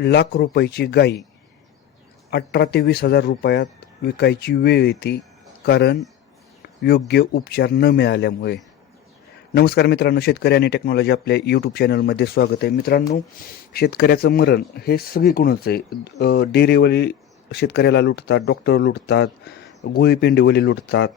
लाख रुपयाची गाई अठरा ते वीस हजार रुपयात विकायची वेळ येते कारण योग्य उपचार न मिळाल्यामुळे. नमस्कार मित्रांनो शेतकरी आणि टेक्नॉलॉजी आपल्या यूट्यूब चॅनलमध्ये स्वागत आहे. मित्रांनो शेतकऱ्याचं मरण हे सगळीकडूनच आहे. अ, डेअरीवाली शेतकऱ्याला लुटतात डॉक्टर लुटतात गोळीपेंडीवाली लुटतात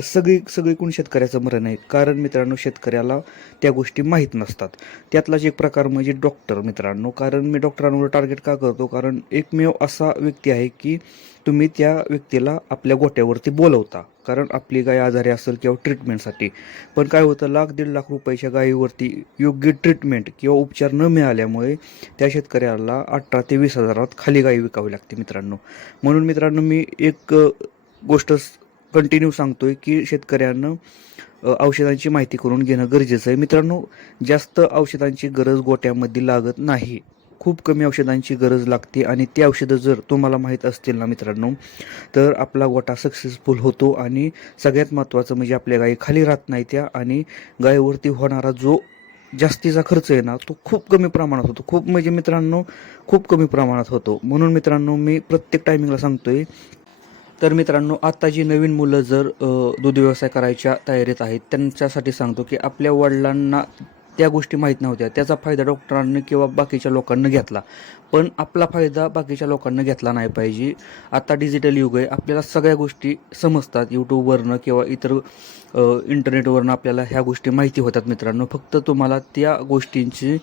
सगळी सगळीकडून शेतकऱ्याचं मरण आहे. कारण मित्रांनो शेतकऱ्याला त्या गोष्टी माहीत नसतात. त्यातलाच एक प्रकार म्हणजे डॉक्टर मित्रांनो. कारण मी डॉक्टरांवर टार्गेट का करतो? कारण एकमेव असा व्यक्ती आहे की तुम्ही त्या व्यक्तीला आपल्या गोट्यावरती बोलवता. कारण आपली गाय आजारी असेल किंवा ट्रीटमेंटसाठी पण काय होतं? लाख दीड लाख रुपयाच्या गायीवरती योग्य ट्रीटमेंट किंवा उपचार न मिळाल्यामुळे त्या शेतकऱ्याला अठरा ते वीस हजारात खाली गायी विकावी लागते मित्रांनो. म्हणून मित्रांनो मी एक गोष्ट कंटिन्यू सांगतोय की शेतकऱ्यांना औषधांची माहिती करून घेणं गरजेचं आहे. मित्रांनो जास्त औषधांची गरज गोट्यामध्ये लागत नाही. खूप कमी औषधांची गरज लागते आणि ती औषधं जर तुम्हाला माहीत असतील ना मित्रांनो तर आपला गोटा सक्सेसफुल होतो आणि सगळ्यात महत्त्वाचं म्हणजे आपल्या गायी खाली राहत नाही त्या आणि गायीवरती होणारा जो जास्तीचा खर्च आहे ना तो खूप कमी प्रमाणात होतो. खूप म्हणजे मित्रांनो खूप कमी प्रमाणात होतो. म्हणून मित्रांनो मी प्रत्येक टायमिंगला सांगतोय तर मित्रांनो आत्ता जी नवीन मुलं जर दूध व्यवसाय करायच्या तयारीत आहेत त्यांच्यासाठी सांगतो की आपल्या वडिलांना त्या गोष्टी माहीत नव्हत्या. त्याचा फायदा डॉक्टरांनी किंवा बाकीच्या लोकांनी घेतला. पण आपला फायदा बाकीच्या लोकांना घेतला नाही पाहिजे. आता डिजिटल युग आहे आपल्याला सगळ्या गोष्टी समजतात. यूट्यूबवरनं किंवा इतर इंटरनेटवरनं आपल्याला ह्या गोष्टी माहिती होतात मित्रांनो. फक्त तुम्हाला त्या गोष्टींची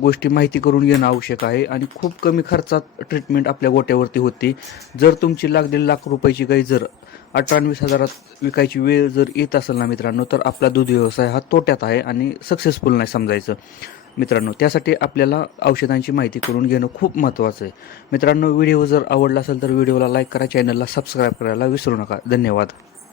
गोष्टी माहिती करून घेणं आवश्यक आहे आणि खूप कमी खर्चात ट्रीटमेंट आपल्या गोट्यावरती होते. जर तुमची लाख दीड लाख रुपयाची गाई जर अठ्ठावीस हजारात विकायची वेळ जर येत असेल ना मित्रांनो तर आपला दूध व्यवसाय हा तोट्यात आहे आणि सक्सेसफुल नाही समजायचं. मित्रांनो त्यासाठी आपल्याला औषधांची माहिती करून घेणं खूप महत्त्वाचं आहे. मित्रांनो व्हिडिओ जर आवडला असेल तर व्हिडिओला लाईक करा चॅनलला सबस्क्राईब करायला विसरू नका. धन्यवाद.